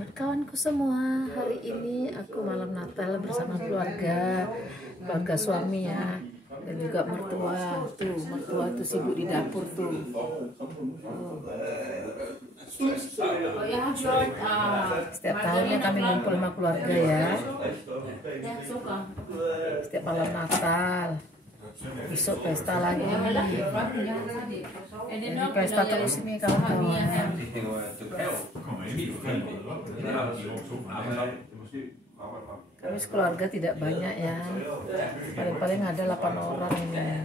Buat kawanku semua, hari ini aku malam Natal bersama keluarga suami ya, dan juga mertua. Tuh, mertua tuh sibuk di dapur tuh. Setiap tahunnya kami ngumpul sama keluarga ya. Setiap malam Natal. Besok pesta lagi. Ini pesta terus nih kawan-kawan. Kami keluarga tidak banyak ya. Paling-paling ada 8 orang ini.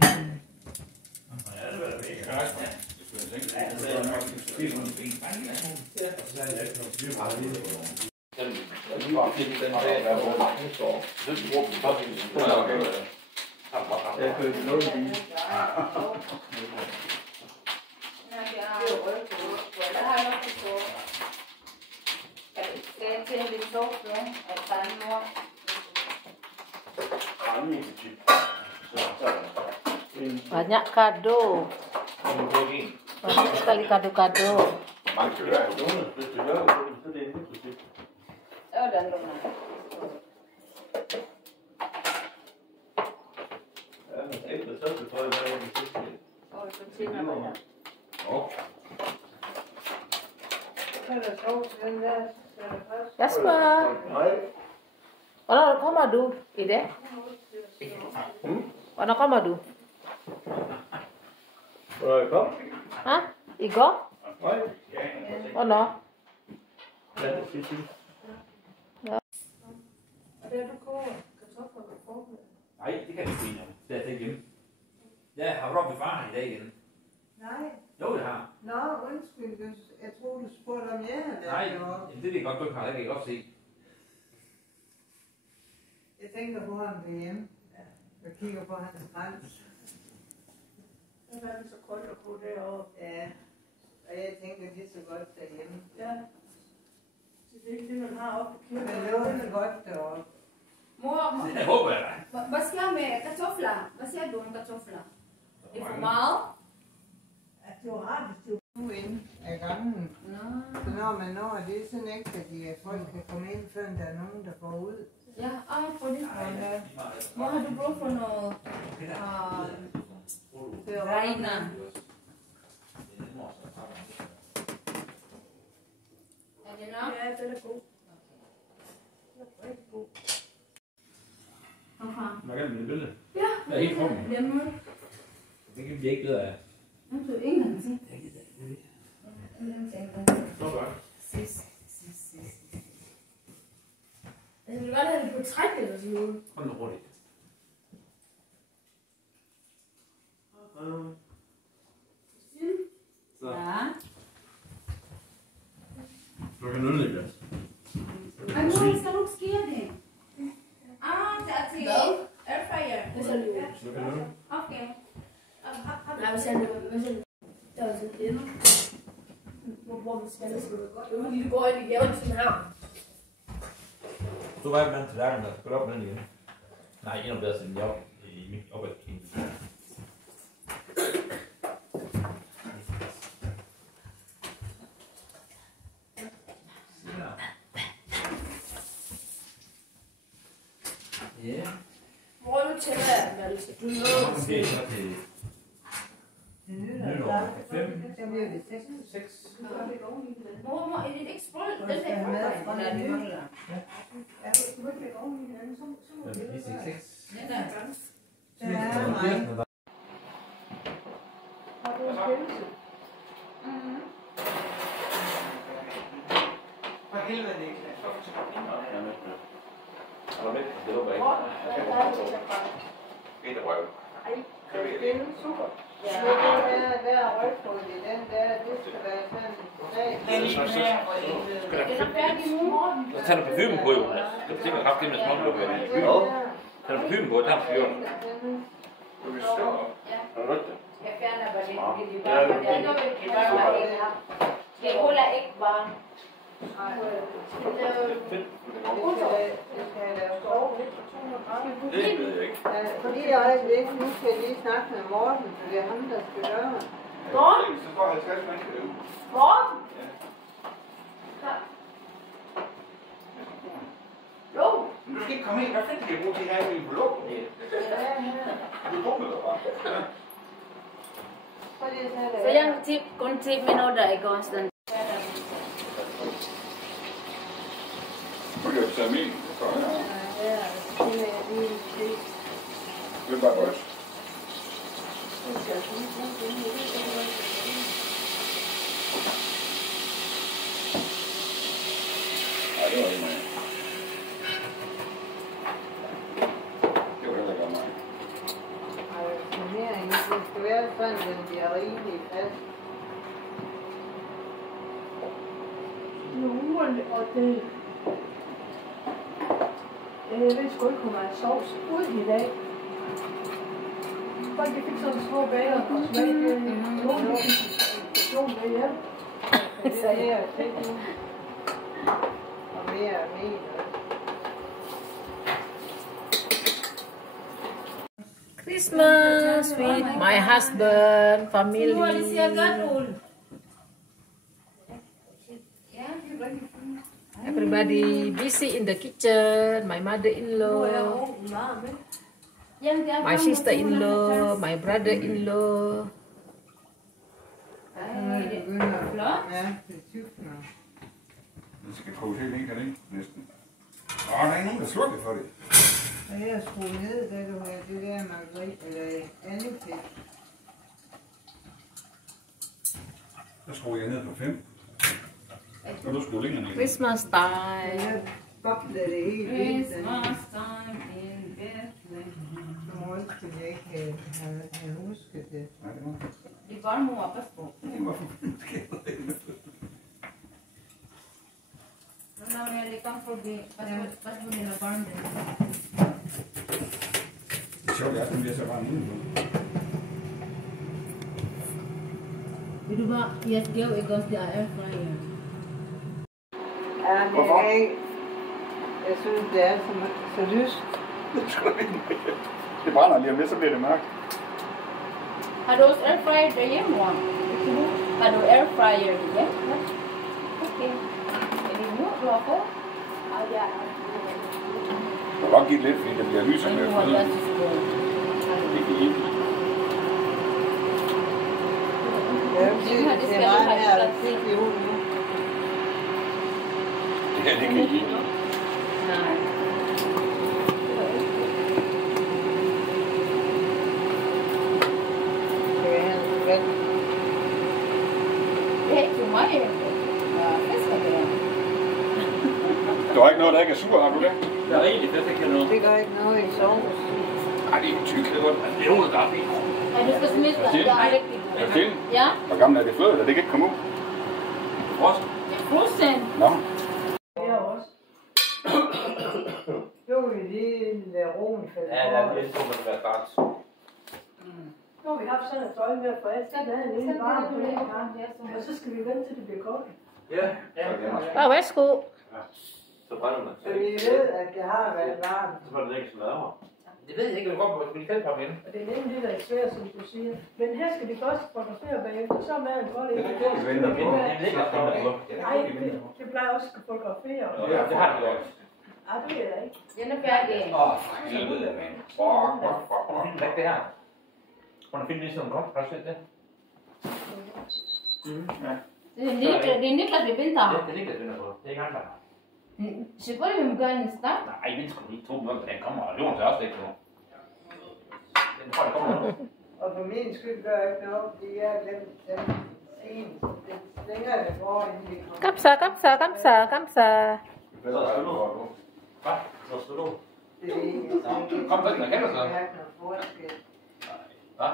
Banyak kado. Banyak sekali kado-kado. Jasper. Hvornår kommer du i dag? Hvornår kommer du? Hả? I går? Hvornår? Ja. Nej, det kan vi ikke. Det er hjemme. Jeg har råbt med far i dag igen. Nej. Jo, jeg har. Nå, undskyld. Jeg troede, du spurgte, om jeg havde Nej, været deroppe. det er godt, du har. Det kan jeg godt se. Jeg tænker på ham derhjemme. Jeg kigger på hans græns. Det er så koldt at gå deroppe. Ja, og jeg tænker, det er så godt derhjemme. Ja. Så det er ikke det, man har oppe på kirken. Men det var så godt deroppe. Mor, Det håber jeg da. hvad sker der med kartofler? Hvad siger du om kartofler? Det er for meget? Ja, det var rart, hvis du var inde af gangen. Så når man når det, er sådan ikke, at folk kan komme ind, før der er nogen, der går ud. Ja, på det. Hvor har du brug for noget? Regner. Er det nok? Ja, det er god. Det er rigtig god. Okay. Hvad kan det billede? Ja, det er helt rum. Hjemme. Det kan vi ikke lide af. Nu er ingen ting. Jeg gider ikke. Ingenting. Så godt. Sidst. Jeg vil godt have det på træk eller sådan noget. Hold nu roligt. Så. Ja. Du kan nynne det. Men nu skal du ikke skære det. Det er til airfryer. Hvad siger du? Så kan nynne. Okay. Nej, hvad siger du? Det var sådan det. Hvor vi skal det så godt. Det var lige, du går ind i gaven sådan her. Så var jeg blandt til lærken, der skal op med den igen. Nej, endnu bedre siden jeg i mit opad-king. Ja. Hvor er du til at Malte? Du nåede Det er så til nytår. 5. Så bliver vi 6. Mor, er det ikke sprøjt? Den skal have mad fra den nye. Ja, du må ikke lægge oven i den, så må det Det er 6. Den er godt. Det er mig. Har du en pølse? For helvede ikke. Det er super. Ja, der er røgfrød i den der, det skal være sådan Den er færdig i morgen. Så tager du parfumen på, Jonas. Du tænker kraftigt med småblå. Tager du parfumen på, tager du fyren. Jeg fjerner bare lidt, fordi det bare det holder ikke bare. Det ved jeg ikke. Fordi jeg øjeblik, nu skal jeg lige snakke med Morten, for det er ham, der skal gøre. Morten? Så går 50 mennesker ud. Morten? Ja. kom ind. Hvad fanden kan jeg bruge til her i blå? Du bruger det bare. Så yang tip kun tip minutter i konstant. Nu kan jeg tage min. Det er bare godt. Nej, det var ikke mig. Det var heller ikke mig. Det skal være sådan, at den bliver rigtig fast. Og det... Jeg ved sgu ikke, hvor meget sovs ud i dag. Folk fik sådan små bager og smag. Nogle fik med hjem. Det er her, det er nu. Og mere og mere. Christmas with my husband, family. Everybody busy in the kitchen. My mother-in-law, my sister-in-law, my brother-in-law. Ja, det er tykt nu. Det skal koge helt ind, kan det ikke? Næsten. Der er ikke nogen, der slukker for det. Og her skruer ned, der kan være det der margarit, eller andet fedt. Der skruer jeg ned på 5. Så du skruer længere ned. Christmas time. Jeg bobler det helt vildt. Christmas time in Bethlehem. Nå, skulle jeg ikke have husket det. Nej, det var. Det var mor pas på. Hvorfor sker det? Nu lader jeg det komme forbi. Pas på dine barn. Det er sjovt, at den bliver så varm udenpå. Vil du bare... Jeg skal ikke også der airfryer. Ja, men jeg synes, det er så lyst. Det brænder lige om lidt, så bliver det mørkt. Har du også airfryer derhjemme, mor? Har du airfryer derhjemme? Okay. Er det nu, du har fået? Ja. Du kan godt give lidt, fordi det bliver lyser med fløde. Det kan ikke. Jeg vil sige, det er meget her, der fik i ugen nu. Ja, det kan ikke. Nej. Du har ikke noget, der ikke er sur, har du det? Der er rigtig fedt, det kan noget. Det gør ikke noget i sovs. Nej, det er en tyk. Det er noget, der er fint. Ja, du skal smide det. Er det stille? Ja. Hvor gammel er det fløde, det kan ikke komme ud? Frost. Fuldstændig. Nå. Det er også. Nu vil vi lige lade roen falde Ja, det er lidt som at være start. Nu har vi haft sådan et tøj med, for jeg skal have en lille barn på en gang. Og så skal vi vente til det bliver koldt. Ja, ja. Værsgo. Så brænder man. Så vi ved, at det har været varmt. Så var det ikke så meget. Det ved jeg ikke, jeg går på et felt på igen. Og det er nemlig det, der er svært, som du siger. Men her skal de først fotografere bagefter, så er maden kold ind. Nej, det plejer også at fotografere. Ja, det har det gjort. Ej, det ved jeg ikke. Den er færdig. For helvede, mand. Find det her. Må du finde det sådan godt? Har du set det? Ja. Det er Niklas, vi venter. Ja, det er Niklas, vi venter på. Det er ikke andre. Selvfølgelig vil vi gøre en start. Nej, vi skal lige 2 minutter, den kommer. Og Jonas er også ikke nu. Den tror jeg kommer nu. Og for min skyld gør jeg ikke noget, fordi jeg har glemt den scene. Det længere det går, inden vi kommer. Kamsa, kamsa, kamsa, kamsa. Hvad? Så skal du. Det er ikke. Kom, hvad kan du så? Jeg har ikke noget forskel. Hvad?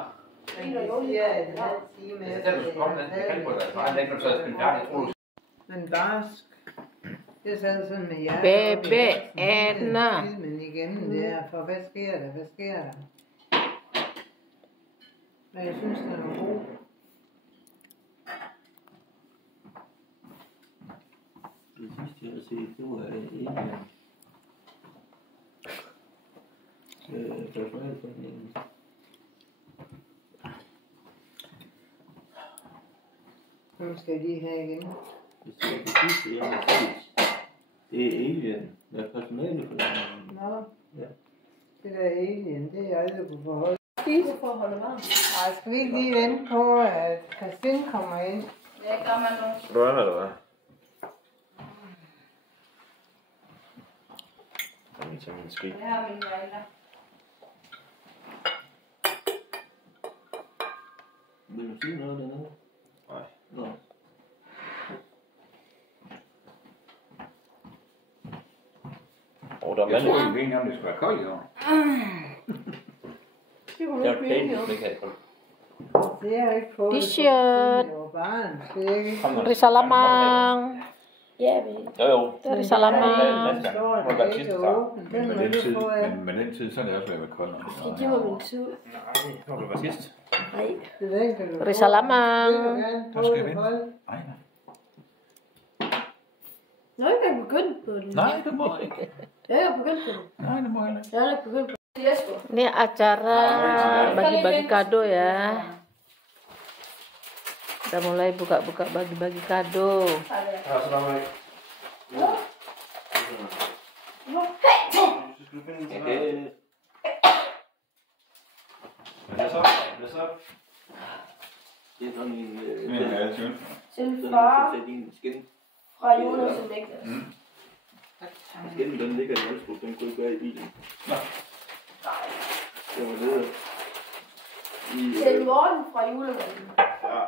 Men de siger, at en halv time Jeg tænker, du skal komme, det kan på dig. Nej, det er ikke, når du så er spillet færdigt, tror du. Men barsk. Jeg sad sådan med hjertet. Baby, Anna. Filmen igennem der, for hvad sker der? Hvad sker der? Men jeg synes, den er god. Det sidste, jeg har set, det var England. Personalforeningen. Nu skal jeg lige have igen. Det er det sidste, jeg har set. Det er alien. Hvad er personale for det? Nå. Ja. Det der alien, det er jeg aldrig kunne forholde. Spise for at holde varm. Ej, skal vi ikke lige vente på, at Christine kommer ind? Det gør man nu. Hvad er det, hvad? Jeg vil tage min skrig. Det her er min regler. Vil du sige noget dernede? Nej. Nå. Der er Jeg tror, mand. I ved, om det skal være koldt i år. Det kunne Jeg ikke er blive enige pænt, om. det kan jeg godt. Det har jeg ikke fået. T-shirt. Det var barn. Det er ikke. Kom nu. Risalamang. Ja, vi. Jo. Risalamang. Næste Står gang. Må der være ikke sidste er gang. åben. Den Men må med den du tid, få af. men med den tid, så er det også været med koldt. Skal give mig min tid? Nej, det må være sidst. Nej. Den kan du få. Risalamang. Vil du gerne Der skal få vente. hold? Nej, nej. Jeg er ikke engang begyndt på det. Nej, det må ikke. Jeg er ikke begyndt på det. Nej, det må heller ikke. Jeg er ikke begyndt på det. Jesko. Ini acara bagi-bagi kado ya. Udah mulai buka-buka bagi-bagi kado. Det er sådan en... Men ja, synd. Til far din skin. fra Jonas og Niklas. Skinnen, den ligger i Aalstrup. Den kunne ikke være i bilen. Nå. Det var nede i... Til Morten fra julemanden. Ja.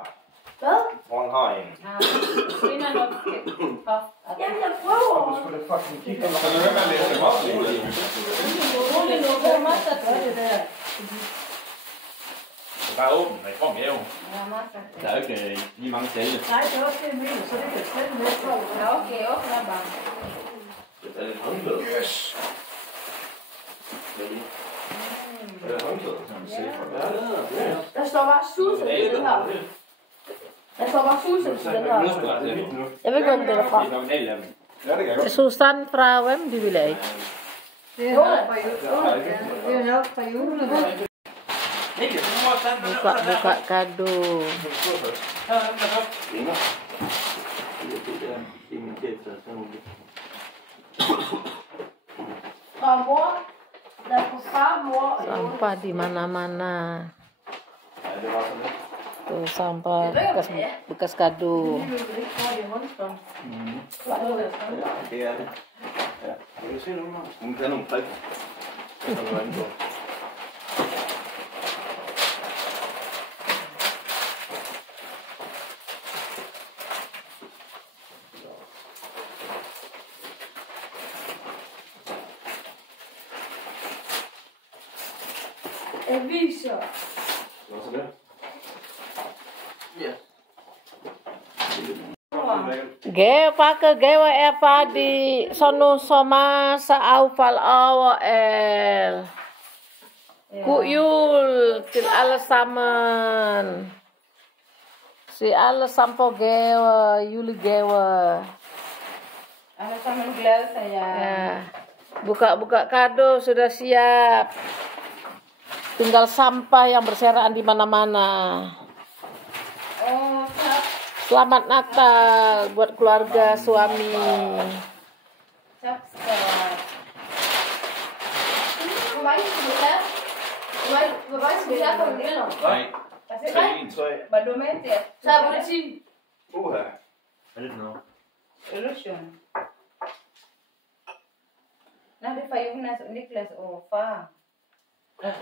Hvad? Morgen har en. Kvinder nok for. Jamen, jeg prøver. Så lad være med at læse dem op. Rolig nu, hvor meget der gør det der. Det er bare åbent, men jeg får mere jo. Ja, meget. Der er jo ikke lige mange sælge. Nej, det er også det, jeg mener, så det kan jeg slet ikke på. Ja, okay, åbner bare. Det er lidt håndklæde. Yes. Det er håndklæde. Ja. Der står bare sulsen i den her. Der står bare sulsen i den her. Jeg ved ikke, hvem det er fra. Det er nominalt af dem. Ja, det kan jeg godt. Susan fra Wembley wilayah. Det er nok fra julen. Det er nok fra julen. Buka-buka kado. Fra mor. Der er fra far, mor og Jonas. Sampah di mana-mana. Ja, det var sådan lidt. Tuh sampah bekas kado. Det vil ikke få det i håndstrøm. Det er det. Ja. Kan du se nogle her? Hun kan nogle prik. Det kan du andet på. Aviser. Hvad så det? Ja. Gewa Eva di sono soma sa aufal awal. Kuyul til alle sammen. Si alle sammen på gaver, julegaver. Alle sammen glade sig, ja. Ya. Buka-buka kado sudah siap. Tinggal sampah yang berserakan di mana-mana. Oh, tak. Selamat Natal buat keluarga suami. Tak, tak. Hvor mange skal du have? Hvor mange skal du have på en eller? Nej. Kasi, 3. ba dumente? Så er det 10. Uha. Hvad er det for noget? Illusion. Nej, det er fra Jonas og Niklas og far. Ja.